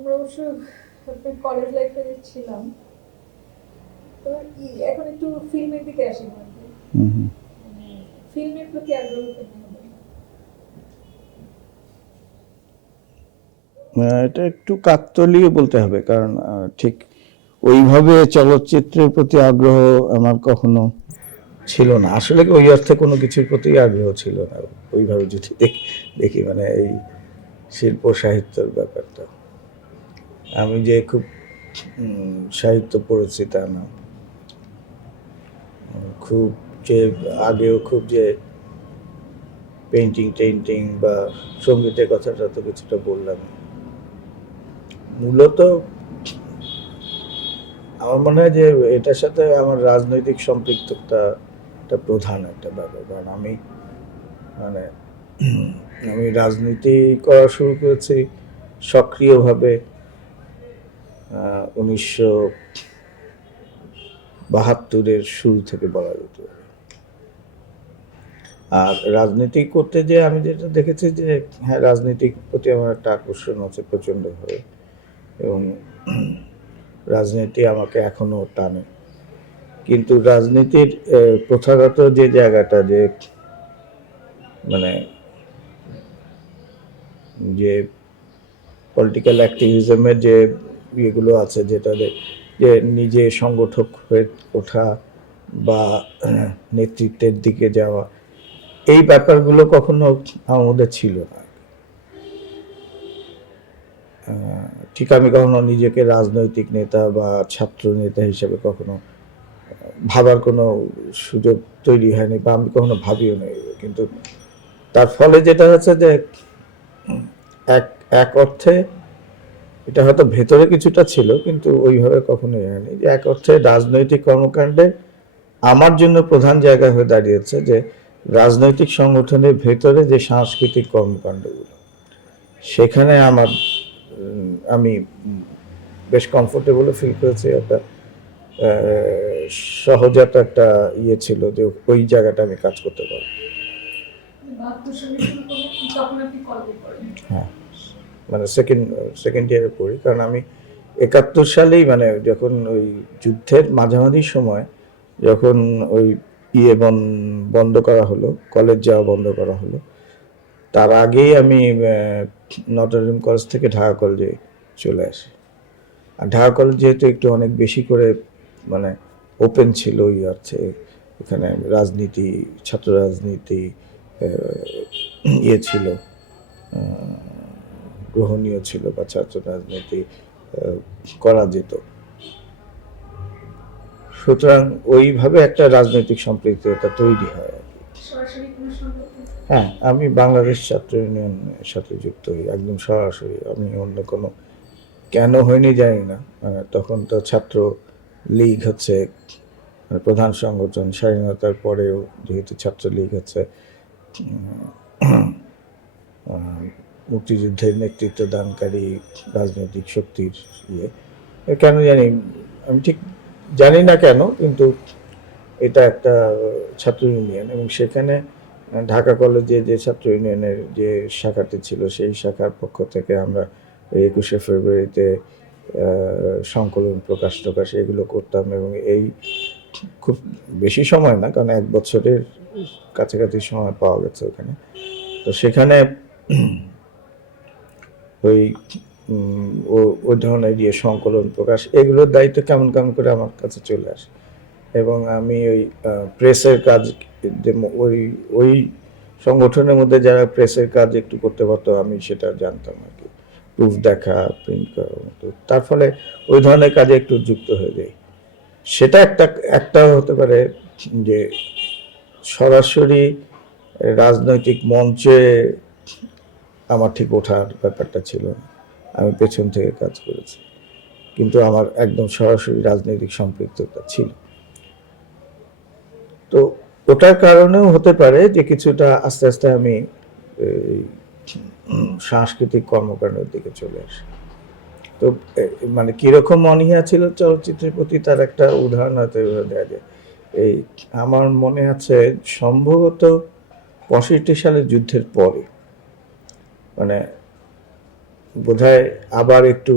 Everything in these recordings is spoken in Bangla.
আমরা অবশ্য কলেজ লাইফে ছিলাম, তো এখন একটু ফিল্মের দিকে আসি। ফিল্মের প্রতি আগ্রহ কেমন হবে? এটা একটু কাকতালীয় বলতে হবে, কারণ ঠিক ওইভাবে চলচ্চিত্রের প্রতি আগ্রহ আমার কখনো ছিল না। আসলে ওই অর্থে কোনো কিছুর প্রতি আগ্রহ ছিল না ওইভাবে, যদি দেখি মানে এই শিল্প সাহিত্যের ব্যাপারটা। আমি যে খুব সাহিত্য পড়েছি তা না। খুব যে আগেও খুব যে পেইন্টিং টেইন্টিং বা সঙ্গীতের কথাটা তো কিছুটা বললাম। মূলত আমার মনে হয় যে এটার সাথে আমার রাজনৈতিক সম্পৃক্ততা একটা প্রধান একটা ব্যাপার। কারণ আমি মানে আমি রাজনীতি করা শুরু করেছি সক্রিয়ভাবে 1972-এর শুরু থেকে বলা যেত। আর রাজনীতি করতে যে আমি যেটা দেখেছি যে হ্যাঁ, রাজনীতির প্রতি আমার একটা আকর্ষণ আছে প্রচণ্ডভাবে, এবং রাজনীতি আমাকে এখনো টানে। কিন্তু রাজনীতির প্রথাগত যে জায়গাটা, যে মানে যে পলিটিক্যাল অ্যাক্টিভিজমের যে ইয়েগুলো আছে, যেটা যে নিজে সংগঠক হয়ে ওঠা বা নেতৃত্বের দিকে যাওয়া, এই ব্যাপারগুলো কখনো আমার মধ্যে ছিল না। ঠিক আমি কখনো নিজেকে রাজনৈতিক নেতা বা ছাত্র নেতা হিসেবে কখনো ভাবার কোনো সুযোগ তৈরি হয়নি, বা আমি কখনো ভাবিও নাই। কিন্তু তার ফলে যেটা হচ্ছে যে এক এক অর্থে এটা হয়তো ভেতরে কিছুটা ছিল, কিন্তু ওইভাবে কখনোই হয়নি। যে এক অর্থে রাজনৈতিক কর্মকাণ্ডে আমার জন্য প্রধান জায়গা হয়ে দাঁড়িয়েছে যে রাজনৈতিক সংগঠনের ভেতরে যে সাংস্কৃতিক কর্মকাণ্ডগুলো, সেখানে আমি বেশ কমফোর্টেবলও ফিল করেছি। একটা সহজাত একটা ইয়ে ছিল যে ওই জায়গাটা আমি কাজ করতে পারবো। হ্যাঁ, মানে সেকেন্ড ইয়ারে পড়ি, কারণ আমি 71 সালেই মানে যখন ওই যুদ্ধের মাঝামাঝি সময়, যখন ওই ইয়ে বন্ধ করা হলো, কলেজ যাওয়া বন্ধ করা হলো, তার আগেই আমি নটরডেম কলেজ থেকে ঢাকা কলেজে চলে আসি। আর ঢাকা কলেজ যেহেতু একটু অনেক বেশি করে মানে ওপেন ছিল ওই অর্থে, এখানে রাজনীতি, ছাত্র রাজনীতি ইয়ে ছিল, গ্রহণীয় ছিল, বা ছাত্র রাজনীতি করা যেত। সুতরাং ওইভাবে একটা রাজনৈতিক সম্পৃক্ততা তৈরি হয় আর কি। হ্যাঁ, আমি বাংলাদেশ ছাত্র ইউনিয়নের সাথে যুক্ত হই একদম সরাসরি। আমি অন্য কোনো, কেন হয়নি জানি না, তখন তো ছাত্র লীগ হচ্ছে প্রধান সংগঠন, স্বাধীনতার পরেও যেহেতু ছাত্রলীগ হচ্ছে মুক্তিযুদ্ধের নেতৃত্ব দানকারী রাজনৈতিক শক্তির ইয়ে, কেন জানি, আমি ঠিক জানি না কেন, কিন্তু এটা একটা ছাত্র ইউনিয়ন, এবং সেখানে ঢাকা কলেজে যে ছাত্র ইউনিয়নের যে শাখাটি ছিল, সেই শাখার পক্ষ থেকে আমরা 21শে ফেব্রুয়ারিতে সংকলন প্রকাশ এগুলো করতাম। এবং এই খুব বেশি সময় না, কারণ 1 বছরের কাছাকাছি সময় পাওয়া গেছে ওখানে। তো সেখানে ওই ওই ধরনের ইয়ে সংকলন প্রকাশ, এগুলোর দায়িত্ব কেমন কেমন করে আমার কাছে চলে আসে। এবং আমি ওই প্রেসের কাজ, ওই ওই সংগঠনের মধ্যে যারা প্রেসের কাজ একটু করতে পারতো, আমি সেটা জানতাম আর কি, প্রুফ দেখা, প্রিন্ট করার মতো। তার ফলে ওই ধরনের কাজে একটু যুক্ত হয়ে যাই। সেটা একটা হতে পারে যে সরাসরি রাজনৈতিক মঞ্চে আমার ঠিক ওঠার ব্যাপারটা ছিল না, আমি পেছন থেকে কাজ করেছি, কিন্তু আমার একদম সরাসরি রাজনৈতিক সম্পৃক্ততা ছিল। তো ওটার কারণেও হতে পারে যে কিছুটা আস্তে আস্তে আমি সাংস্কৃতিক কর্মকাণ্ডের দিকে চলে আসি। তো মানে কীরকম অনীহা ছিল চলচ্চিত্রের প্রতি, তার একটা উদাহরণ হয়তো এভাবে দেওয়া যায়। এই আমার মনে আছে সম্ভবত 65 সালের যুদ্ধের পরে, মানে বোধহয় আবার একটু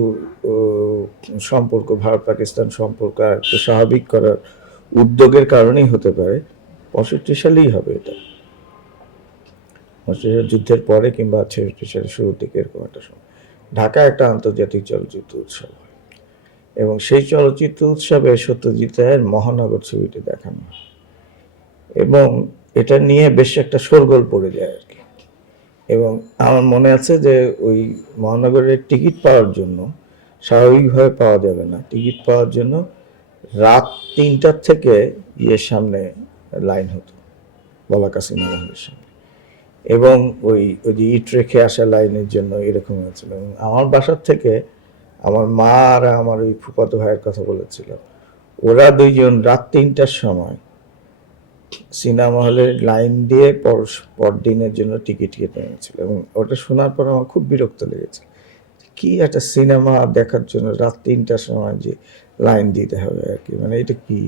সম্পর্ক, ভারত পাকিস্তান সম্পর্ক আর একটু স্বাভাবিক করার উদ্যোগের কারণেই হতে পারে। 65 সালেই হবে এটা, 65 যুদ্ধের পরে কিংবা 66 সালের শুরুর দিকে এরকম একটা সময় ঢাকা একটা আন্তর্জাতিক চলচ্চিত্র উৎসব হয় এবং সেই চলচ্চিত্র উৎসবে সত্যজিৎ রায়ের মহানগর ছবিটি দেখানো হয় এবং এটা নিয়ে বেশ একটা শোরগোল পড়ে যায় আর কি। এবং আমার মনে আছে যে ওই মহানগরের টিকিট পাওয়ার জন্য, স্বাভাবিকভাবে পাওয়া যাবে না, টিকিট পাওয়ার জন্য রাত 3টার থেকে ইয়ের সামনে লাইন হতো, বলাকা সিনেমা হলের সামনে। এবং ওই ওই যে ইট রেখে আসা লাইনের জন্য এরকম হয়েছিল। এবং আমার বাসার থেকে আমার মা আর আমার ওই ফুফাতো ভাইয়ের কথা বলেছিল, ওরা দুইজন রাত 3টার সময় সিনেমা হলে লাইন দিয়ে পরদিনের জন্য টিকিট কেটে নিয়েছিল। এবং ওটা শোনার পর আমার খুব বিরক্ত লেগেছে, কি একটা সিনেমা দেখার জন্য রাত 3টার সময় যে লাইন দিতে হবে আর কি, মানে এটা কি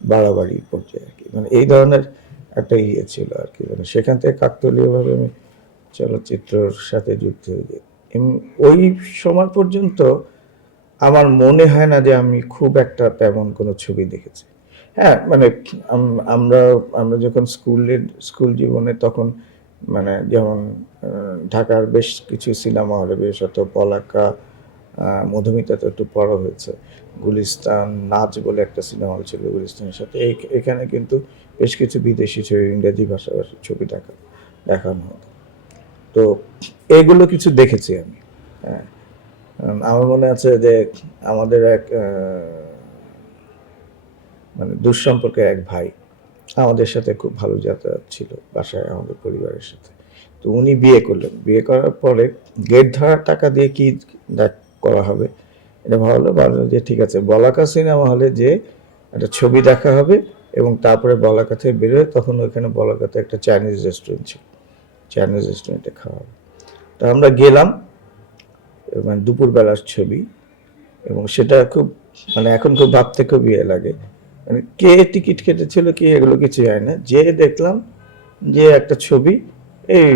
বাড়াবাড়ির পর্যায়ে আর কি, মানে এই ধরনের একটা ইয়ে ছিল আর কি। মানে সেখান থেকে কাকতালীয়ভাবে আমি চলচ্চিত্রের সাথে যুক্ত হয়ে যাই। এবং ওই সময় পর্যন্ত আমার মনে হয় না যে আমি খুব একটা তেমন কোনো ছবি দেখেছি। হ্যাঁ, মানে আমরা আমরা যখন স্কুল জীবনে তখন মানে যেমন ঢাকার বেশ কিছু সিনেমা হলে, বিশেষত পলাকা, মধুমিতা তো একটু বড় হয়েছে, গুলিস্তান নাচ বলে একটা সিনেমা হল ছিল গুলিস্তানের সাথে, এখানে কিন্তু বেশ কিছু বিদেশি ছবি, ইংরেজি ভাষাভাষী ছবি দেখানো হতো। তো এগুলো কিছু দেখেছি আমি। হ্যাঁ, আমার মনে আছে যে আমাদের এক মানে দুঃসম্পর্কের এক ভাই, আমাদের সাথে খুব ভালো যাতায়াত ছিল বাসায় আমাদের পরিবারের সাথে। তো উনি বিয়ে করলেন, বিয়ে করার পরে গেট ধরার টাকা দিয়ে কি করা হবে এটা ভাবলো, যে ঠিক আছে বলাকা সিনেমা হলে যে একটা ছবি দেখা হবে এবং তারপরে বলাকা থেকে বেরোয়, তখন ওইখানে বলাকাতে একটা চাইনিজ রেস্টুরেন্ট ছিল, চাইনিজ রেস্টুরেন্টে খাওয়া হবে। তো আমরা গেলাম, মানে দুপুরবেলার ছবি, এবং সেটা খুব মানে এখন খুব ভাবতে খুব ইয়ে লাগে, মানে কে টিকিট কেটেছিল কি এগুলো কিছু হয় না, যে দেখলাম যে একটা ছবি, এই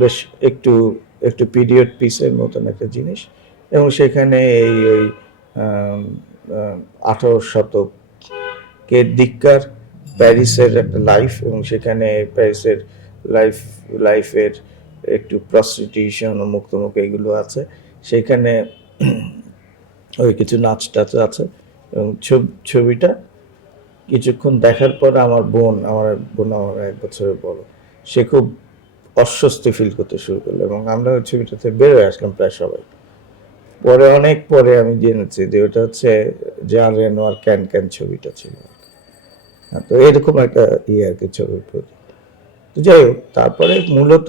বেশ একটু একটু পিরিয়ড পিসের মতন একটা জিনিস, এবং সেখানে এই ওই 18 শতকের দিককার প্যারিসের একটা লাইফ, এবং সেখানে প্যারিসের লাইফের একটু প্রস্টিটিউশন ও মুক্তমুখ এগুলো আছে সেখানে, ওই কিছু নাচ টাচ আছে। এবং ছবিটা কিছুক্ষণ দেখার পর আমার বোন আমার 1 বছরের বড়, সে খুব অস্বস্তি ফিল করতে শুরু করলো এবং আমরা ওই ছবিটাতে বেরোয় আসলাম প্রায় সবাই। পরে অনেক পরে আমি জেনেছি যে ওটা হচ্ছে জান রেনোয়ার ক্যান ক্যান ছবিটা ছিল। তো এরকম একটা ইয়ে আর কি ছবির প্রতি। তো যাই হোক, তারপরে মূলত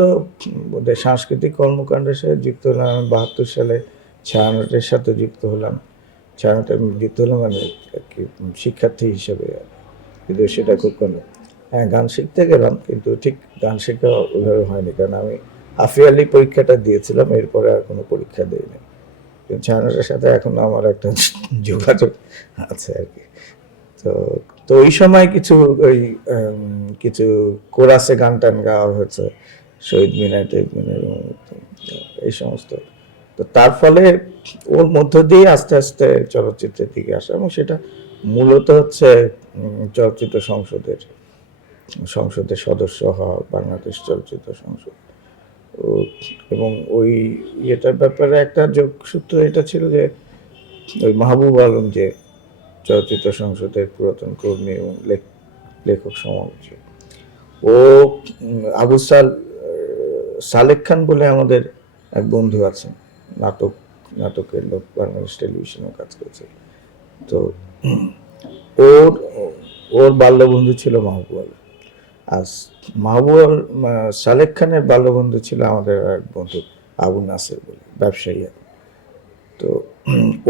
বোধহয় সাংস্কৃতিক কর্মকাণ্ডের সাথে যুক্ত হলাম আমি 72 সালে, ছায়ানটের সাথে যুক্ত হলাম। ছায়ানটে যুক্ত হলাম মানে আর কি শিক্ষার্থী হিসেবে, কিন্তু সেটা খুব কোনো, হ্যাঁ গান শিখতে গেলাম, কিন্তু ঠিক গান শেখা ওইভাবে হয়নি, কারণ আমি হাফিয়ারলি পরীক্ষাটা দিয়েছিলাম, এরপরে আর কোনো পরীক্ষা দিইনি। কিন্তু ছায়ানটের সাথে এখন আমার একটা যোগাযোগ আছে আর কি। তো তো ওই সময় কিছু ওই কিছু কোরাসে গান টান গাওয়া হয়েছে, শহীদ মিনার টহীদ মিনার এই সমস্ত। তো তার ফলে ওর মধ্য দিয়ে আস্তে আস্তে চলচ্চিত্রের দিকে আসা, এবং সেটা মূলত হচ্ছে চলচ্চিত্র সংসদের সদস্য হওয়া, বাংলাদেশ চলচ্চিত্র সংসদ। এবং ওই ইয়েটার ব্যাপারে একটা যোগসূত্র এটা ছিল যে ওই মাহবুব আলম যে চলচ্চিত্র সংসদের পুরাতন কর্মী এবং লেখক সমালোচক, ও আবু সালেক খান বলে আমাদের এক বন্ধু আছেন, নাটকের লোক, বাংলাদেশ টেলিভিশনেও কাজ করেছে। তো ওর ওর বাল্যবন্ধু ছিল মাহবুব আলম, আর সালেক খানের বাল্যবন্ধু ছিল আমাদের এক বন্ধু আবু নাসের বলে, ব্যবসায়ী। তো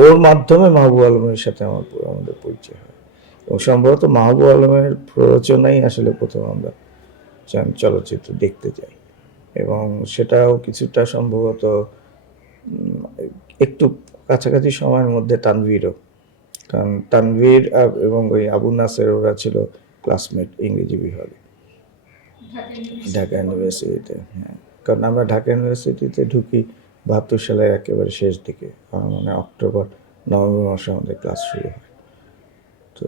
ওর মাধ্যমে মাহবুব আলমের সাথে আমাদের পরিচয় হয়, এবং সম্ভবত মাহবুব আলমের প্ররোচনাই আসলে প্রথম আমরা চলচ্চিত্র দেখতে যাই, এবং সেটাও কিছুটা সম্ভবত একটু কাছাকাছি সময়ের মধ্যে তানভীরও, কারণ তানভীর এবং ওই আবু নাসের ওরা ছিল ক্লাসমেট ইংরেজি বিভাগে ঢাকা ইউনিভার্সিটিতে। হ্যাঁ, কারণ আমরা ঢাকা ইউনিভার্সিটিতে ঢুকি সালের একেবারে শেষ দিকে, আমার মনে হয় অক্টোবর নভেম্বর মাসে আমাদের ক্লাস শুরু হয়। তো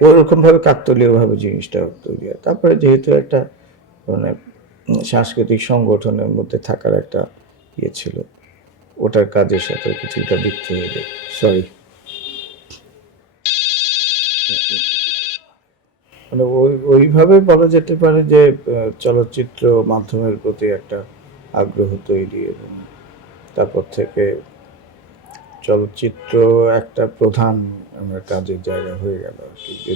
ওরকমভাবে কাকতালীয়ভাবে জিনিসটা তৈরি হয়। তারপরে যেহেতু একটা মানে সাংস্কৃতিক সংগঠনের মধ্যে থাকার একটা ইয়ে ছিল, ওটার কাজের সাথে কিছুটা যুক্ত হয়ে যায়। সরি, মানে ওইভাবে বলা যেতে পারে যে চলচ্চিত্র মাধ্যমের প্রতি একটা আগ্রহ তৈরি, এবং তারপর থেকে চলচ্চিত্র একটা প্রধান আমার কাজের জায়গা হয়ে গেল আর কি।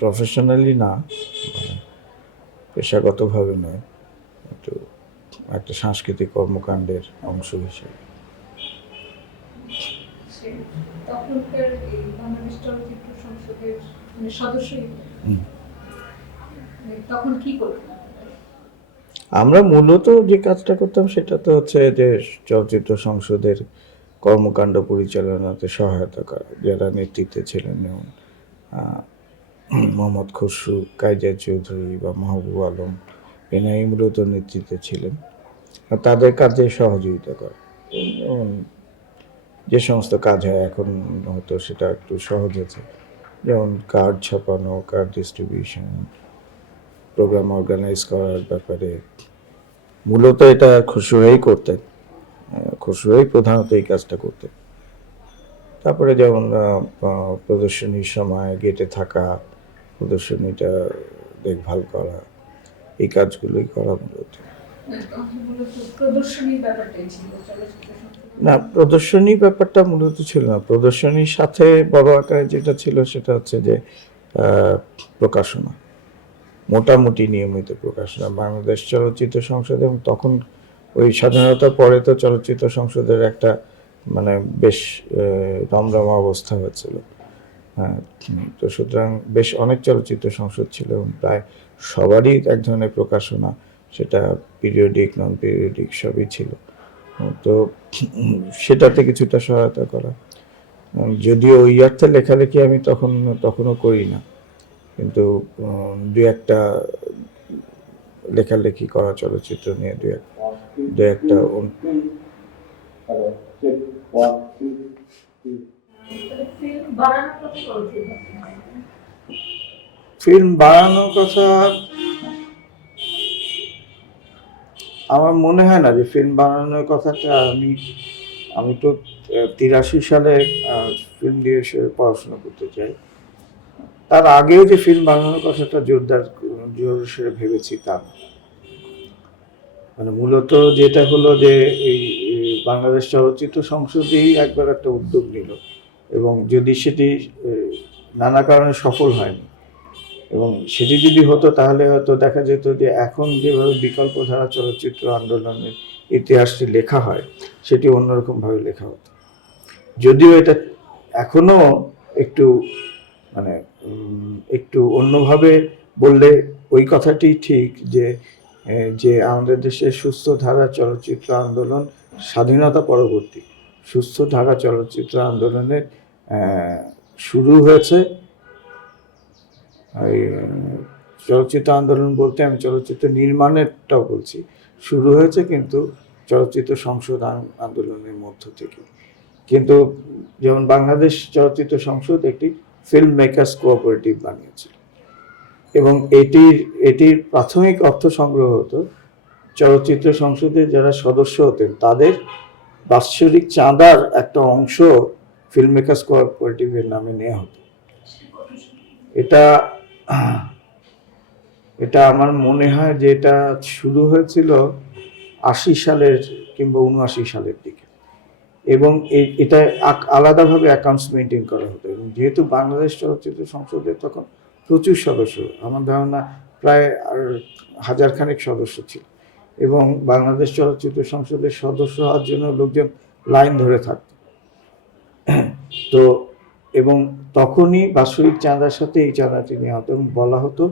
প্রফেশনালি না, মানে পেশাগতভাবে নয়, একটু একটা সাংস্কৃতিক কর্মকাণ্ডের অংশ হিসেবে। তখনকার এই বাংলাদেশ চলচ্চিত্র সংসদের মানে সদস্যই তখন কি করতেন? আমরা মূলত যে কাজটা করতাম সেটা তো হচ্ছে যে চলচ্চিত্র সংসদের কর্মকাণ্ড পরিচালনাতে সহায়তা করা। যারা নেতৃত্বে ছিলেন, যেমন মোহাম্মদ খসরু, কাইজার চৌধুরী বা মাহবুব আলম, এনাই মূলত নেতৃত্বে ছিলেন। আর তাদের কাজে সহযোগিতা করা। যে সমস্ত কাজ হয় এখন হয়তো সেটা একটু সহজ হয়েছে, যেমন কার্ড ছাপানো, কার্ড ডিস্ট্রিবিউশন, প্রোগ্রাম অর্গানাইজ করার ব্যাপারে মূলত এটা খসরুই করতেন। খসরুই প্রধানত এই কাজটা করতেন। তারপরে যেমন প্রদর্শনীর সময় গেটে থাকা, প্রদর্শনীটা দেখভাল করা, এই কাজগুলোই করা মূলত। প্রদর্শনীর ব্যাপারটাই ছিল চলচ্চিত্র সংসদের? না, প্রদর্শনী ব্যাপারটা মূলত ছিল না। প্রদর্শনীর সাথে বড় আকারে যেটা ছিল সেটা হচ্ছে যে প্রকাশনা, মোটামুটি নিয়মিত প্রকাশনা। বাংলাদেশ চলচ্চিত্র সংসদ, এবং তখন ওই স্বাধীনতার পরে তো চলচ্চিত্র সংসদের একটা মানে বেশ রমরমা অবস্থা হয়েছিল। হ্যাঁ, তো সুতরাং বেশ অনেক চলচ্চিত্র সংসদ ছিল, এবং প্রায় সবারই এক ধরনের প্রকাশনা, সেটা পিরিয়ডিক নন পিরিয়ডিক সবই ছিল। তো সেটাতে কিছুটা সহায়তা করা, যদিও ওই অর্থে লেখালেখি আমি তখনও করি না, কিন্তু দু একটা লেখালেখি করা চলচ্চিত্র নিয়ে দু একটা ফিল্ম বানানোর কথা আমার মনে হয় না যে ফিল্ম বানানোর কথাটা আমি তো 83 সালে ফিল্ম দিয়ে পড়াশোনা করতে চাই। তার আগেও যে ফিল্ম বানানোর কথাটা জোর সরে ভেবেছি তা না। মানে মূলত যেটা হলো যে এই বাংলাদেশ চলচ্চিত্র সংসদই একবার একটা উদ্যোগ নিল, এবং যদি সেটি নানা কারণে সফল হয়নি, এবং সেটি যদি হতো তাহলে হয়তো দেখা যেত যে এখন যেভাবে বিকল্প ধারা চলচ্চিত্র আন্দোলনের ইতিহাসটি লেখা হয় সেটি অন্যরকমভাবে লেখা হতো। যদিও এটা এখনো একটু মানে একটু অন্যভাবে বললে ওই কথাটি ঠিক যে যে আমাদের দেশের সুস্থ ধারা চলচ্চিত্র আন্দোলন স্বাধীনতা পরবর্তী সুস্থ ধারা চলচ্চিত্র আন্দোলনের শুরু হয়েছে। এই চলচ্চিত্র আন্দোলন বলতে আমি চলচ্চিত্র নির্মাণেরটাও বলছি, শুরু হয়েছে কিন্তু চলচ্চিত্র সংসদ আন্দোলনের মধ্য থেকে। কিন্তু যেমন বাংলাদেশ চলচ্চিত্র সংসদ একটি ফিল্ম মেকার্স কোঅপারেটিভ বানিয়েছিল, এবং এটির প্রাথমিক অর্থ সংগ্রহ হতো চলচ্চিত্র সংসদের যারা সদস্য হতেন তাদের বাৎসরিক চাঁদার একটা অংশ ফিল্ম মেকার্স কোঅপারেটিভের নামে নেওয়া হতো। এটা আমার মনে হয় যে এটা শুরু হয়েছিল 80 সালের কিংবা 79 সালের দিকে, এবং এটা আলাদাভাবে অ্যাকাউন্টস মেনটেন করা হতো। এবং যেহেতু বাংলাদেশ চলচ্চিত্র সংসদের তখন প্রচুর সদস্য, আমার ধারণা প্রায় 1000 খানেক সদস্য ছিল, এবং বাংলাদেশ চলচ্চিত্র সংসদের সদস্য হওয়ার জন্য লোকজন লাইন ধরে থাকত। তো এবং তখনই বাৎসরিক চাঁদার সাথে এই চাঁদাটি নেওয়া হতো, এবং বলা হতো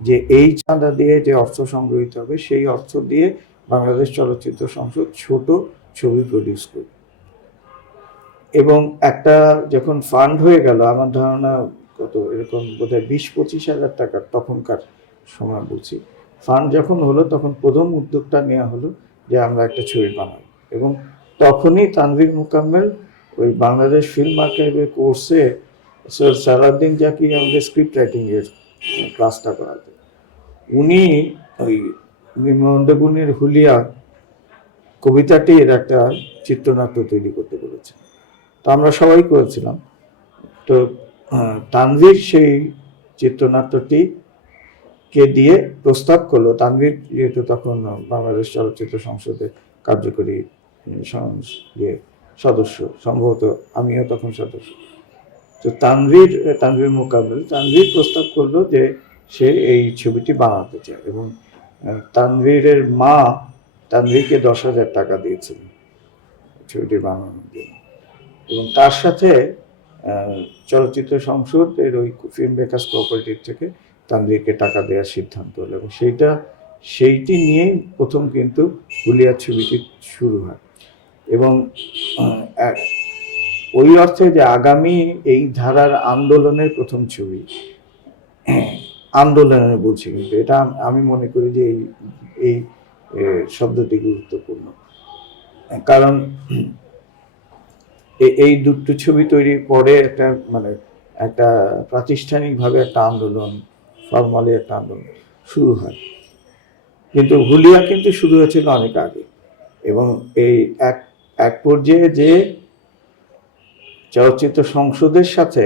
যে এই চাঁদা দিয়ে যে অর্থ সংগৃহীত হবে সেই অর্থ দিয়ে বাংলাদেশ চলচ্চিত্র সংসদ ছোট ছবি প্রডিউস করবে। এবং একটা যখন ফান্ড হয়ে গেল, আমার ধারণা কত এরকম বোধহয় 20-25 হাজার টাকার তখনকার সময় বলছি, ফান্ড যখন হলো তখন প্রথম উদ্যোগটা নেওয়া হলো যে আমরা একটা ছবি বানাবো। এবং তখনই তানভীর মোকাম্মেল ওই বাংলাদেশ ফিল্ম আর্কাইভের কোর্সে স্যার সালাউদ্দিন জাকি আমাদের স্ক্রিপ্ট রাইটিংয়ের ক্লাসটা করাতে, উনি ওই মন্দগুণের হুলিয়া কবিতাটির একটা চিত্রনাট্য তৈরি করতে বলেছেন। তো আমরা সবাই করেছিলাম। তো তানভীর সেই চিত্রনাট্যটি কে দিয়ে প্রস্তাব করলো। তানভীর যেহেতু তখন বাংলাদেশ চলচ্চিত্র সংসদের কার্যকরী সদস্য, সম্ভবত আমিও তখন সদস্য। তো তানভীর মোকাম্মেল প্রস্তাব করলো যে সে এই ছবিটি বানাতে চায়, এবং তানভীরের মা তানভীরকে 10,000 টাকা দিয়েছিলেন ছবিটি বানানোর জন্য। এবং তার সাথে চলচ্চিত্র সংসদের ওই ফিল্ম মেকার্স কোঅপারেটিভ থেকে তানভীরকে টাকা দেওয়ার সিদ্ধান্ত হলো, এবং সেইটি নিয়েই প্রথম কিন্তু হুলিয়া ছবিটি শুরু হয়। এবং ওই অর্থে যে আগামী এই ধারার আন্দোলনের প্রথম ছবি, আন্দোলনের বলছি, কিন্তু এটা আমি মনে করি যে এই শব্দটি গুরুত্বপূর্ণ, কারণ এই দুটো ছবি তৈরির পরে একটা প্রাতিষ্ঠানিকভাবে একটা আন্দোলন, ফর্মালি একটা আন্দোলন শুরু হয়। কিন্তু হুলিয়া কিন্তু শুরু হয়েছিল অনেক আগে, এবং এই এক পর্যায়ে যে চলচ্চিত্র সংসদের সাথে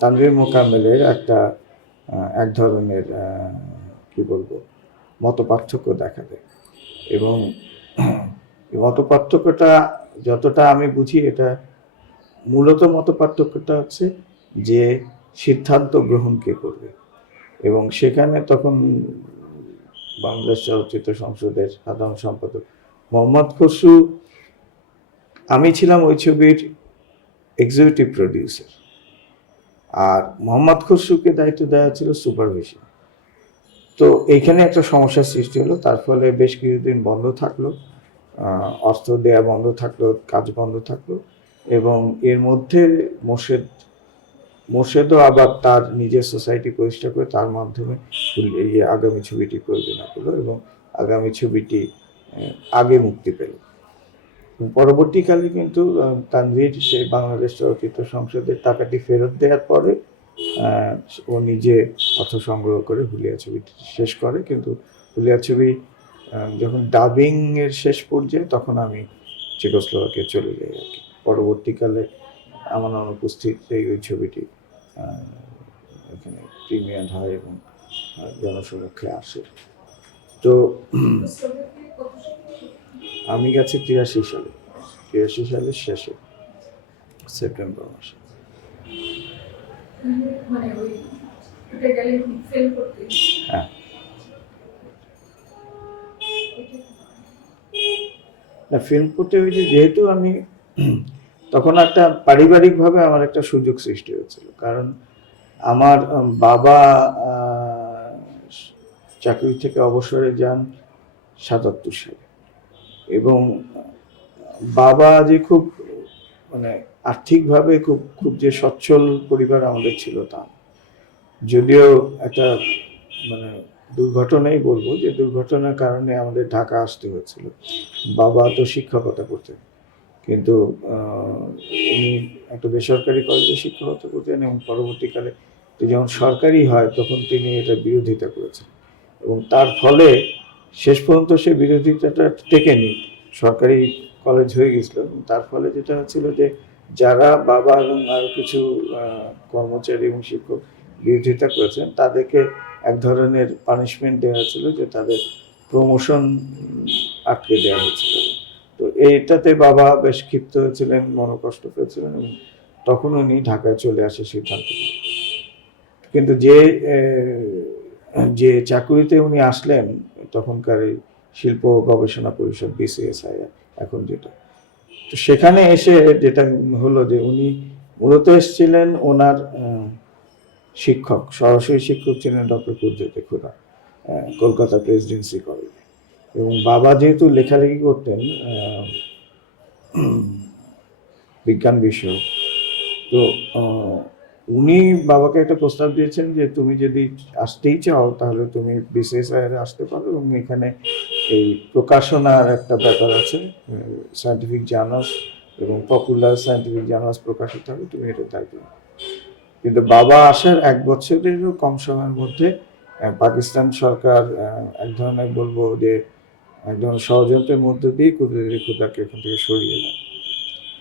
তানভীর মোকাম্মেলের এক ধরনের কি বলবো মতপার্থক্য দেখা দেয়। এবং মতপার্থক্যটা যতটা আমি বুঝি, এটা মূলত মতপার্থক্যটা হচ্ছে যে সিদ্ধান্ত গ্রহণ কে করবে। এবং সেখানে তখন বাংলাদেশ চলচ্চিত্র সংসদের সাধারণ সম্পাদক মোহাম্মদ খসরু, আমি ছিলাম ওই ছবির এক্সিকিউটিভ প্রডিউসার, আর মোহাম্মদ খসরুকে দায়িত্ব দেওয়া ছিল সুপারভিশন। তো এইখানে একটা সমস্যার সৃষ্টি হলো, তার ফলে বেশ কিছুদিন বন্ধ থাকলো, অর্থ দেয়া বন্ধ থাকলো, কাজ বন্ধ থাকলো। এবং এর মধ্যে মোর্শেদও আবার তার নিজের সোসাইটি প্রতিষ্ঠা করে তার মাধ্যমে আগামী ছবিটি প্রযোজনা করলো, এবং আগামী ছবিটি আগে মুক্তি পেল। পরবর্তীকালে কিন্তু তানভীর সেই বাংলাদেশ চলচ্চিত্র সংসদের টাকাটি ফেরত দেওয়ার পরে ও নিজে অর্থ সংগ্রহ করে হুলিয়া ছবিটি শেষ করে। কিন্তু হুলিয়া ছবি যখন ডাবিং এর শেষ পর্যায়ে, তখন আমি চেকোস্লোভাকিয়া চলে যাই আর কি। পরবর্তীকালে আমার অনুপস্থিতিতে ওই ছবিটি এখানে প্রিমিয়ার হয় এবং জনসমক্ষে আসে। তো আমি গেছি 83 সালের শেষে, সেপ্টেম্বর মাসে। হ্যাঁ, ফিল্ম করতে হয়েছে যেহেতু আমি তখন একটা পারিবারিকভাবে আমার একটা সুযোগ সৃষ্টি হয়েছিল, কারণ আমার বাবা চাকরি থেকে অবসরে যান 77 সালে, এবং বাবা যে খুব আর্থিকভাবে খুব যে সচ্ছল পরিবার আমাদের ছিল তা, যদিও একটা দুর্ঘটনাই বলবো, যে দুর্ঘটনার কারণে আমাদের ঢাকা আসতে হয়েছিল। বাবা তো শিক্ষকতা করতেন, কিন্তু উনি একটা বেসরকারি কলেজে শিক্ষকতা করতেন, এবং পরবর্তীকালে যখন সরকারি হয় তখন তিনি এটা বিরোধিতা করেছেন, এবং তার ফলে শেষ পর্যন্ত সে বিরোধিতাটা টেকেনি, সরকারি কলেজ হয়ে গেছিল। তার ফলে যেটা হচ্ছিল যে যারা বাবা এবং আরো কিছু কর্মচারী এবং শিক্ষক বিরোধিতা করেছেন, তাদেরকে এক ধরনের পানিশমেন্ট দেওয়া হয়েছিল, যে তাদের প্রমোশন আটকে দেওয়া হয়েছিল। তো এইটাতে বাবা বেশ ক্ষিপ্ত হয়েছিলেন, মনোকষ্ট পেয়েছিলেন, এবং তখন উনি ঢাকায় চলে আসে সিদ্ধান্ত নিয়ে। কিন্তু যে চাকুরিতে উনি আসলেন, তখনকার এই শিল্প গবেষণা পরিষদ, BCSI এখন যেটা, তো সেখানে এসে যেটা হলো যে উনি মূলত এসেছিলেন, ওনার শিক্ষক, সরাসরি শিক্ষক ছিলেন ডক্টর কুদরতে খুদা, কলকাতা প্রেসিডেন্সি কলেজে। এবং বাবা যেহেতু লেখালেখি করতেন বিজ্ঞান বিষয়, তো উনি বাবাকে একটা প্রস্তাব দিয়েছেন যে তুমি যদি আসতেই চাও তাহলে তুমি বিসিএসআই এর আসতে পারো, এবং এখানে এই প্রকাশনার একটা ব্যাপার আছে, সায়েন্টিফিক জার্নালস এবং পপুলার সায়েন্টিফিক জার্নালস প্রকাশিত হবে, তুমি এটা দায়িত্ব নাও। কিন্তু বাবা আসার 1 বছরেরও কম সময়ের মধ্যে পাকিস্তান সরকার এক ধরনের বলবো যে এক ধরনের ষড়যন্ত্রের মধ্যে দিয়ে কুদরতি খুদাকে এখান থেকে সরিয়ে দেয়।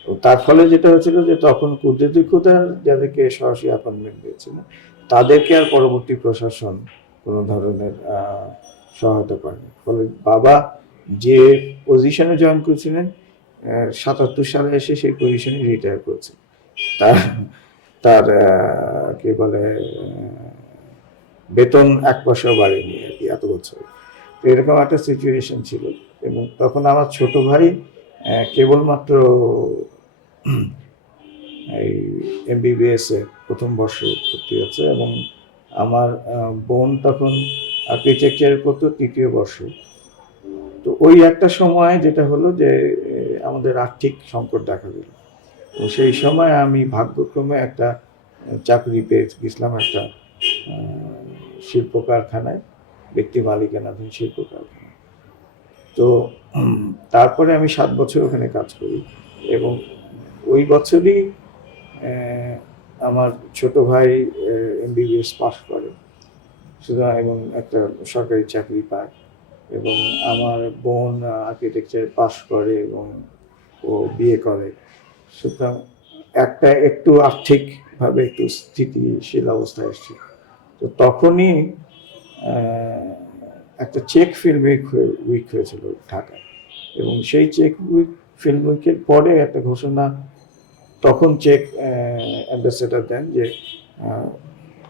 তো তার ফলে যেটা হয়েছিল যে তখন কুদরতি খুদার যাদেরকে সরাসরি অ্যাপয়েন্টমেন্ট দিয়েছিল তাদেরকে আর পরবর্তী প্রশাসন কোনো ধরনের সহায়তা করেনি। ফলে বাবা যে পজিশনে জয়েন করেছিলেন 77 সালে এসে সেই পজিশনে রিটায়ার করেছে। তার তার কি বলে বেতন 1 পয়সাও বাড়েনি আর কি এত বছর। তো এরকম একটা সিচুয়েশন ছিল, এবং তখন আমার ছোট ভাই কেবলমাত্র এই এমবিবিএস এর প্রথম বর্ষে ভর্তি হচ্ছে, এবং আমার বোন তখন আর্কিটেকচারে পড়তো 3য় বর্ষে। তো ওই একটা সময় যেটা হলো যে আমাদের আর্থিক সংকট দেখা দিল, তো সেই সময় আমি ভাগ্যক্রমে একটা চাকরি পেয়ে গেছিলাম একটা শিল্প কারখানায়, ব্যক্তি মালিকানাধীন শিল্প কারখানায়। তো তারপরে আমি 7 বছর ওখানে কাজ করি, এবং ওই বছরই আমার ছোট ভাই এমবিবিএস পাস করে সুতরাং, এবং একটা সরকারি চাকরি পায়, এবং আমার বোন আর্কিটেকচার পাস করে এবং ও বিয়ে করে। সুতরাং একটা একটু আর্থিকভাবে একটু স্থিতিশীল অবস্থায় এসেছি। তো তখনই একটা চেক ফিল্ম উইক হয়েছিল ঢাকায়, এবং সেই চেক ফিল্ম উইকের পরে একটা ঘোষণা তখন চেক অ্যাম্বাসেডার দেন যে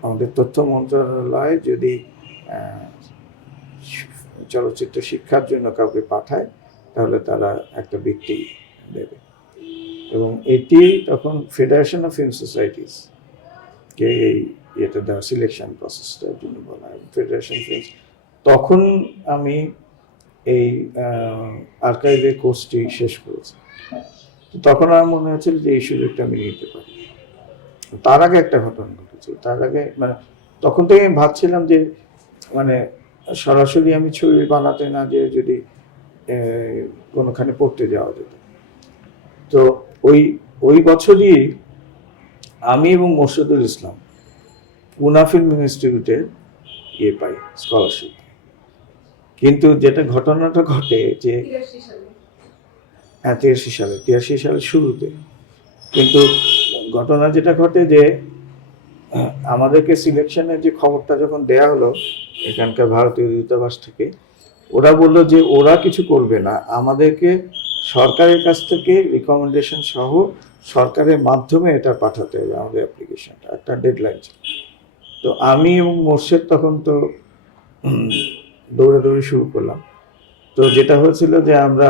আমাদের তথ্য মন্ত্রণালয় যদি চলচ্চিত্র শিক্ষার জন্য কাউকে পাঠায় তাহলে তারা একটা বৃত্তি দেবে, এবং এটি তখন ফেডারেশন অফ ফিল্ম সোসাইটিস কে এই এটা দেওয়া সিলেকশন প্রসেসটার জন্য বলা হয় ফেডারেশন ফিল্ম। তখন আমি এই আর্কাইভের কোর্সটি শেষ করেছি। তো তখন আমার মনে হচ্ছিল যে এই সুযোগটা আমি নিতে পারি। তার আগে একটা ঘটনা ঘটেছিল, তার আগে মানে তখন থেকে আমি ভাবছিলাম যে মানে সরাসরি আমি ছবি বানাতে না যে যদি কোনোখানে পড়তে যাওয়া যেত। তো ওই বছরই আমি এবং মোর্শেদুল ইসলাম পুনা ফিল্ম ইনস্টিটিউটে পাই স্কলারশিপ। কিন্তু যেটা ঘটনাটা ঘটে যে 83 সালের শুরুতে, কিন্তু ঘটনা যেটা ঘটে যে আমাদেরকে সিলেকশনের যে খবরটা যখন দেয়া হলো এখানকার ভারতীয় দূতাবাস থেকে, ওরা বললো যে ওরা কিছু করবে না, আমাদেরকে সরকারের কাছ থেকে রিকমেন্ডেশন সহ সরকারের মাধ্যমে এটা পাঠাতে হবে, আমাদের অ্যাপ্লিকেশনটা একটা ডেডলাইন ছিল। তো আমি এবং মোর্শেদ তখন তো দৌড়াদৌড়ি শুরু করলাম। তো যেটা হয়েছিল যে আমরা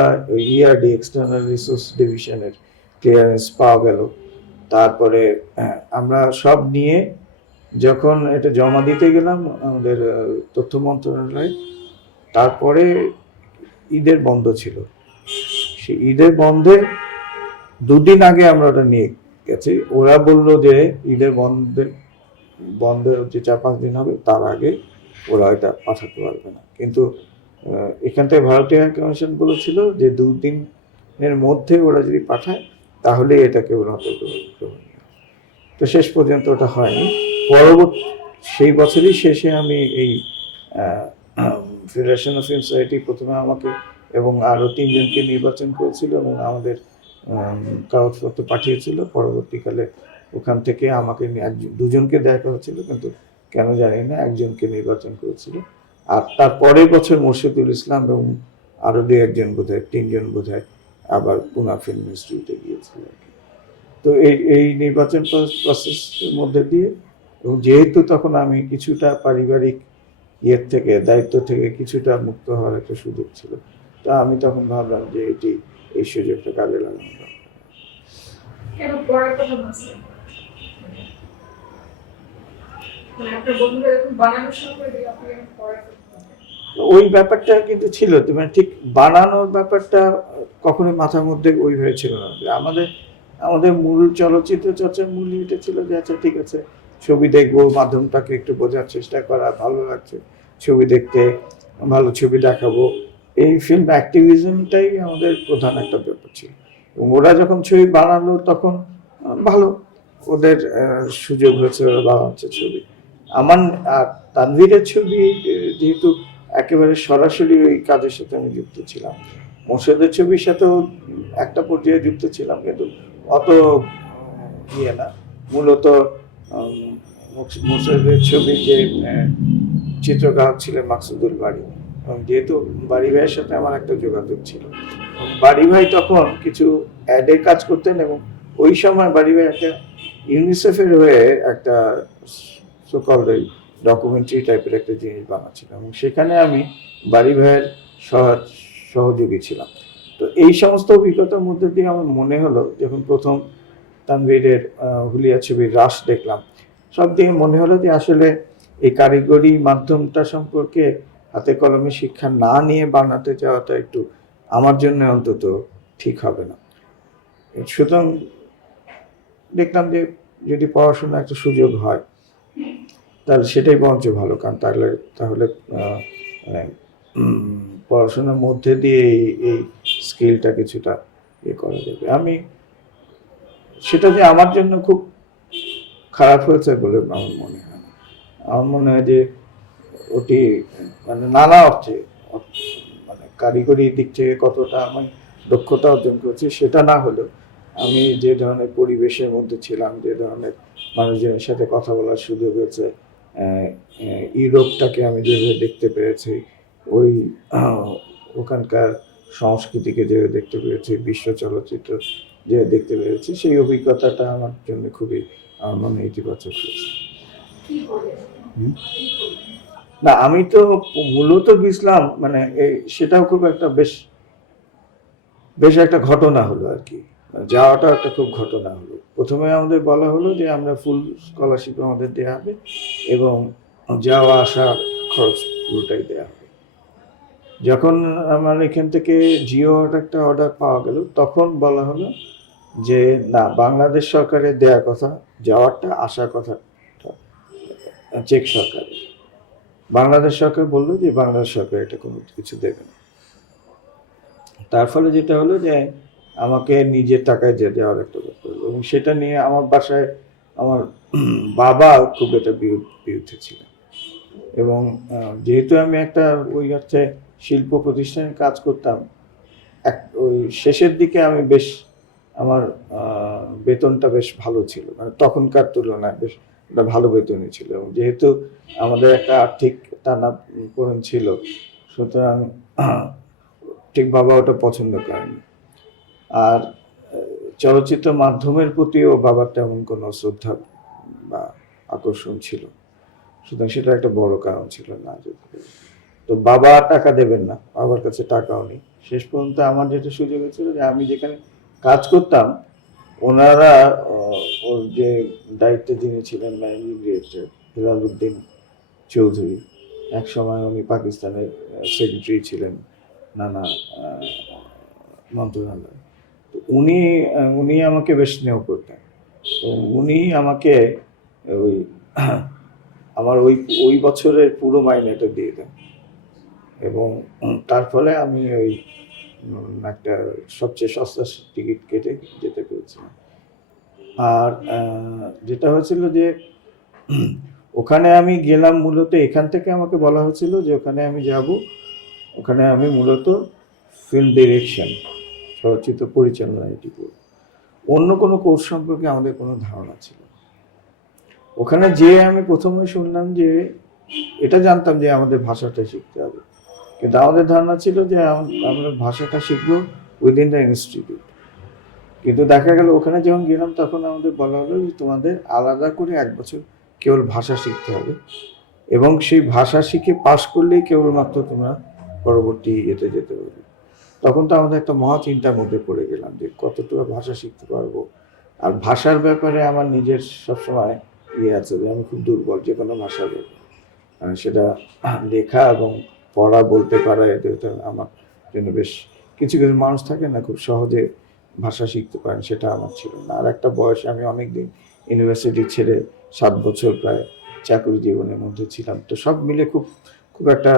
ইআরডি এক্সটার্নাল রিসোর্স ডিভিশনের ক্লিয়ারেন্স পাওয়া গেল। তারপরে আমরা সব নিয়ে যখন এটা জমা দিতে গেলাম আমাদের তথ্য মন্ত্রণালয়ে, তারপরে ঈদের বন্ধ ছিল। সেই ঈদের বন্ধে 2 দিন আগে আমরা ওটা নিয়ে গেছি। ওরা বললো যে ঈদের বন্ধের যে 4-5 দিন হবে তার আগে ওরা এটা পাঠাতে পারবে না, কিন্তু এখান থেকে ভারতীয় কমিশন বলেছিল যে 2 দিনের মধ্যে ওরা যদি পাঠায় তাহলে এটাকে ওরা তো শেষ পর্যন্ত ওটা হয়নি। পরবর্তী সেই বছরই শেষে আমি এই ফেডারেশন অফ ফিল্ম সোসাইটি প্রথমে আমাকে এবং আরও 3 জনকে নির্বাচন করেছিল এবং আমাদের কাগজপত্র পাঠিয়েছিল। পরবর্তীকালে ওখান থেকে আমাকে 2জনকে দেখা হয়েছিল, কিন্তু কেন জানি না 1জনকে নির্বাচন করেছিল। আর তার পরের বছর মোর্শেদুল ইসলাম এবং আরও 2-1জন বোধহয় 3জন বোধহয় আবার পুনা ফিল্ম ইনস্টিটিউটে গিয়েছিল। তো এই নির্বাচন প্রসেসের মধ্যে দিয়ে, এবং যেহেতু তখন আমি কিছুটা পারিবারিক ইয়ের থেকে দায়িত্ব থেকে কিছুটা মুক্ত হওয়ার একটা সুযোগ ছিল, তা আমি তখন ভাবলাম যে এই সুযোগটা কাজে লাগানো দরকার। কেন পড়ার কথা ভাবছেন? মানে আপনার বন্ধুরা যখন বানানো শুরু করে দিল আপনি কেন পড়ার কথা ভাবছেন? ওই ব্যাপারটা কিন্তু ছিল, মানে ঠিক বানানোর ব্যাপারটা কখনোই মাথার মধ্যে ওইভাবে ছিল না। আমাদের মূল চলচ্চিত্র চর্চার মূল এটা ছিল যে আচ্ছা ঠিক আছে ছবি দেখবো, মাধ্যমটাকে একটু বোঝার চেষ্টা করা, ভালো লাগছে ছবি দেখতে, ভালো ছবি দেখাবো, এই ফিল্ম অ্যাক্টিভিজমটাই আমাদের প্রধান একটা ব্যাপার ছিল। এবং ওরা যখন ছবি বানালো তখন ভালো, ওদের সুযোগ হয়েছে, ওরা বানাচ্ছে ছবি। আমার আর তানভীরের ছবি যেহেতু একেবারে সরাসরি ওই কাজের সাথে আমি যুক্ত ছিলাম, মোর্শেদের ছবির সাথেও একটা পর্যায়ে যুক্ত ছিলাম, কিন্তু অত ইয়ে না। মূলত মোর্শেদের ছবির যে চিত্রগ্রাহক ছিলেন মাকসুদুল বাড়ি, এবং যেহেতু বাড়ি ভাইয়ের সাথে আমার একটা যোগাযোগ ছিল, বাড়ি ভাই তখন কিছু অ্যাডের কাজ করতেন, এবং ওই সময় বাড়ি ভাই একটা ইউনিসেফের হয়ে একটা সকল ডকুমেন্টারি টাইপের একটা জিনিস বানাচ্ছিল, এবং সেখানে আমি বাড়ি ভাইয়ের সহযোগী ছিলাম। তো এই সমস্ত অভিজ্ঞতার মধ্যে দিয়ে আমার মনে হলো, যখন প্রথম তানভীরের হুলিয়া ছবির রাস দেখলাম, সব দিয়ে মনে হলো যে আসলে এই কারিগরি মাধ্যমটা সম্পর্কে হাতে কলমে শিক্ষা না নিয়ে বানাতে যাওয়াটা একটু আমার জন্য অন্তত ঠিক হবে না। সুতরাং দেখলাম যে যদি পড়াশোনা একটা সুযোগ হয় তাহলে সেটাই বরঞ্চ ভালো, কারণ তাহলে পড়াশোনার মধ্যে দিয়ে এই স্কিলটা কিছুটা ইয়ে করা যাবে। আমি সেটা যে আমার জন্য খুব খারাপ হয়েছে বলে আমার মনে হয় না। আমার মনে হয় যে ওটি মানে নানা অর্থে, মানে কারিগরি দিক থেকে কতটা আমি দক্ষতা অর্জন করছি সেটা না হলেও, আমি যে ধরনের পরিবেশের মধ্যে ছিলাম, যে ধরনের মানুষজনের সাথে কথা বলার সুযোগ হয়েছে, ইউরোপটাকে আমি যেভাবে দেখতে পেরেছি, ওই ওখানকার সংস্কৃতিকে যেভাবে দেখতে পেরেছি, বিশ্ব চলচ্চিত্র যে দেখতে পেরেছি, সেই অভিজ্ঞতাটা আমার জন্য খুবই আমার মনে ইতিবাচক হয়েছে। না, আমি তো মূলত গেছিলাম, মানে সেটাও খুব একটা বেশ একটা ঘটনা হলো আর কি। যাওয়াটা একটা খুব ঘটনা হলো। প্রথমে আমাদের বলা হলো যে আমরা ফুল স্কলারশিপ আমাদের দেওয়া হবে, এবং যাওয়া আসা খরচ পুরোটাই দেওয়া হবে। যখন আমার এখান থেকে জিও একটা অর্ডার পাওয়া গেল, তখন বলা হলো যে না, বাংলাদেশ সরকারের দেওয়ার কথা, যাওয়ারটা আসার কথা চেক সরকারের। বাংলাদেশ সরকার বললো যে বাংলাদেশ সরকার এটা কোনো কিছু দেবে না। তার ফলে যেটা হলো যে আমাকে নিজের টাকায় যাওয়ার একটা ব্যাপার, এবং সেটা নিয়ে আমার বাসায় আমার বাবা খুব একটা বিরুদ্ধে ছিলেন। এবং যেহেতু আমি একটা ওই অর্থে শিল্প প্রতিষ্ঠানে কাজ করতাম, ওই শেষের দিকে আমি বেশ আমার বেতনটা বেশ ভালো ছিল, মানে তখনকার তুলনায় বেশ একটা ভালো বেতনই ছিল, এবং যেহেতু আমাদের একটা আর্থিক টানাপোড়েন ছিল, সুতরাং ঠিক বাবা ওটা পছন্দ করেনি। আর চলচ্চিত্র মাধ্যমের প্রতিও বাবার তেমন কোনো শ্রদ্ধা বা আকর্ষণ ছিল, সুতরাং সেটা একটা বড় কারণ ছিল না। তো বাবা টাকা দেবেন না, বাবার কাছে টাকাও নেই। শেষ পর্যন্ত আমার যেটা সুযোগ হয়েছিল যে আমি যেখানে কাজ করতাম, ওনারা ওর যে দায়িত্বে যিনি ছিলেন ম্যানেজিং ডিরেক্টর হেলালুদ্দিন চৌধুরী, এক সময় উনি পাকিস্তানের সেক্রেটারি ছিলেন নানা মন্ত্রণালয়। তো উনি আমাকে বেশ স্নেহ করতেন, উনি আমাকে ওই আমার ওই বছরের পুরো মাইনেটা দিয়ে দেন, এবং তার ফলে আমি ওই একটা সবচেয়ে সস্তা টিকিট কেটে যেতে পেরেছিলাম। আর যেটা হয়েছিল যে ওখানে আমি গেলাম মূলত, এখান থেকে আমাকে বলা হয়েছিল যে ওখানে আমি যাব, ওখানে আমি মূলত ফিল্ম ডিরেকশন, চলচ্চিত্র পরিচালনা এটি করব। অন্য কোনো কোর্স সম্পর্কে আমাদের কোনো ধারণা ছিল। ওখানে যেয়ে আমি প্রথমে শুনলাম যে, এটা জানতাম যে আমাদের ভাষাটা শিখতে হবে, কিন্তু আমাদের ধারণা ছিল যে আমরা ভাষাটা শিখবো উইদিন দ্য ইনস্টিটিউট। কিন্তু দেখা গেল ওখানে যখন গেলাম তখন আমাদের বলা হলো যে তোমাদের আলাদা করে 1 বছর কেবল ভাষা শিখতে হবে, এবং সেই ভাষা শিখে পাশ করলেই কেবলমাত্র তোমরা পরবর্তী যেতে পারবে। তখন তো আমাদের একটা মহা চিন্তার মধ্যে পড়ে গেলাম যে কতটুকু ভাষা শিখতে পারবো। আর ভাষার ব্যাপারে আমার নিজের সবসময় আছে যে আমি খুব দুর্বল যে কোনো ভাষার ব্যাপারে, সেটা লেখা এবং পড়া বলতে পারা, এটা আমার জন্য বেশ কিছু মানুষ থাকে না খুব সহজে ভাষা শিখতে পারেন, সেটা আমার ছিল না। আর একটা বয়সে আমি অনেকদিন ইউনিভার্সিটি ছেড়ে 7 বছর প্রায় চাকরি জীবনের মধ্যে ছিলাম। তো সব মিলে খুব খুব একটা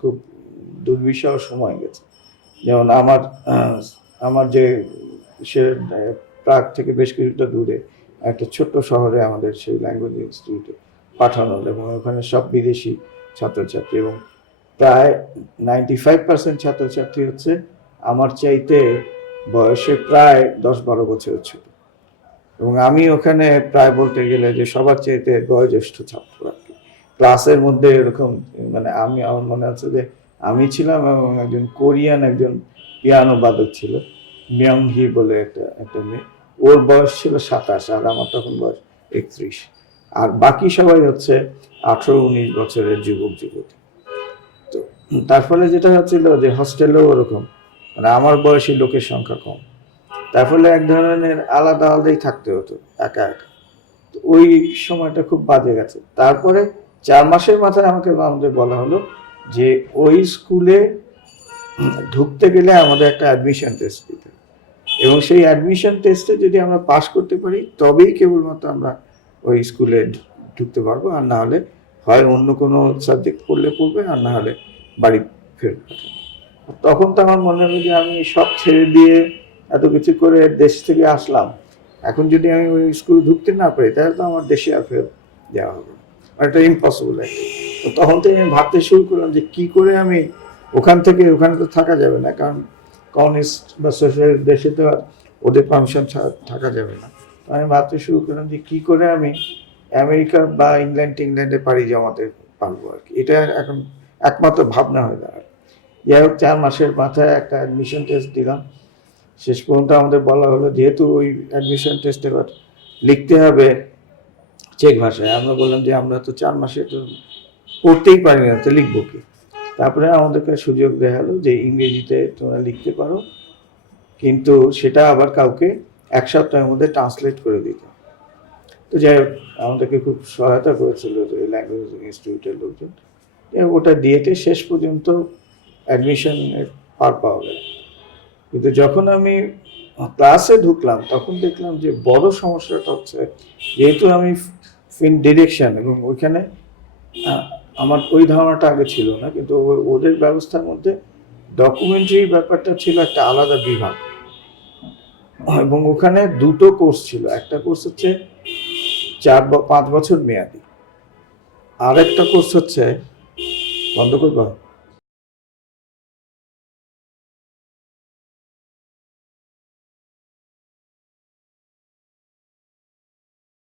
খুব দুর্বিষহ সময় গেছে। যেমন আমার যে সে প্রাগ থেকে বেশ কিছুটা দূরে একটা ছোট্ট শহরে আমাদের সেই ল্যাঙ্গুয়েজ ইনস্টিটিউটে পাঠানো হলো, এবং ওখানে সব বিদেশি ছাত্রছাত্রী, এবং প্রায় 95% ছাত্রছাত্রী হচ্ছে আমার চাইতে বয়সে প্রায় 10-12 বছরের ছোট, এবং আমি ওখানে প্রায় বলতে গেলে যে সবার চাইতে বয়োজ্যেষ্ঠ ছাত্র আর কি। ক্লাসের মধ্যে এরকম মানে আমার মনে আছে যে আমি ছিলাম এবং একজন কোরিয়ান একজন পিয়ানো বাদক ছিল, মিয়ং হি বলে একটা মেয়ে, ওর বয়স ছিল 27 আর আমার তখন বয়স 31, আর বাকি সবাই হচ্ছে 18-19 বছরের যুবক যুবতী। তো তার ফলে যেটা হচ্ছিল যে হস্টেলেও ওরকম মানে আমার বয়সী লোকের সংখ্যা কম, তার ফলে এক ধরনের আলাদা আলাদাই থাকতে হতো, একা একা। তো ওই সময়টা খুব বাজে গেছে। তারপরে 4 মাসের মাথায় আমাদের বলা হলো যে ওই স্কুলে ঢুকতে গেলে আমাদের একটা অ্যাডমিশন টেস্ট দিতে হবে, এবং সেই অ্যাডমিশন টেস্টে যদি আমরা পাস করতে পারি তবেই কেবলমাত্র আমরা ওই স্কুলে ঢুকতে পারবো, আর না হলে হয় অন্য কোনো সাবজেক্ট পড়বে, আর না হলে বাড়ি ফেরত পাঠাবো। তখন তো আমার মনে হলো যে আমি সব ছেড়ে দিয়ে এত কিছু করে দেশ থেকে আসলাম, এখন যদি আমি ওই স্কুলে ঢুকতে না পারি তাহলে তো আমার দেশে আর ফেরত দেওয়া হবে না, এটা ইম্পসিবল একটা। তো তখন থেকে আমি ভাবতে শুরু করলাম যে কি করে আমি ওখানে তো থাকা যাবে না, কারণ কমিউনিস্ট বা সোশ্যালিস্ট দেশে তো আর ওদের পারমিশন ছাড়া থাকা যাবে না। তো আমি ভাবতে শুরু করলাম যে কি করে আমি আমেরিকা বা ইংল্যান্ডে পাড়ি জমাতে পারবো আর কি। এটা এখন একমাত্র ভাবনা হয়ে দাঁড়ায়। যাই হোক, 4 মাসের মাথায় একটা অ্যাডমিশন টেস্ট দিলাম। শেষ পর্যন্ত আমাদের বলা হলো যেহেতু ওই অ্যাডমিশন টেস্ট এবার লিখতে হবে চেক ভাষায়, আমরা বললাম যে আমরা তো 4 মাসে তো পড়তেই পারি না, তো লিখবো কি। তারপরে আমাদেরকে সুযোগ দেওয়া হলো যে ইংরেজিতে তোমরা লিখতে পারো, কিন্তু সেটা আবার কাউকে 1 সপ্তাহের মধ্যে ট্রান্সলেট করে দিতে। তো যাই হোক, আমাদেরকে খুব সহায়তা করেছিল ল্যাঙ্গুয়েজ ইনস্টিটিউটের লোকজন, ওটা দিয়েতে শেষ পর্যন্ত অ্যাডমিশনের পার পাওয়া গেল। কিন্তু যখন আমি ক্লাসে ঢুকলাম তখন দেখলাম যে বড় সমস্যাটা হচ্ছে, যেহেতু আমি ডিরেকশন এবং ওইখানে আমার ওই ধারণাটা আগে ছিল না, কিন্তু ওদের ব্যবস্থার মধ্যে ডকুমেন্টারি ব্যাপারটা ছিল একটা আলাদা বিভাগ, এবং ওখানে 2টো কোর্স ছিল। একটা কোর্স হচ্ছে 4-5 বছর মেয়াদি, আর একটা কোর্স হচ্ছে বন্ধ করবো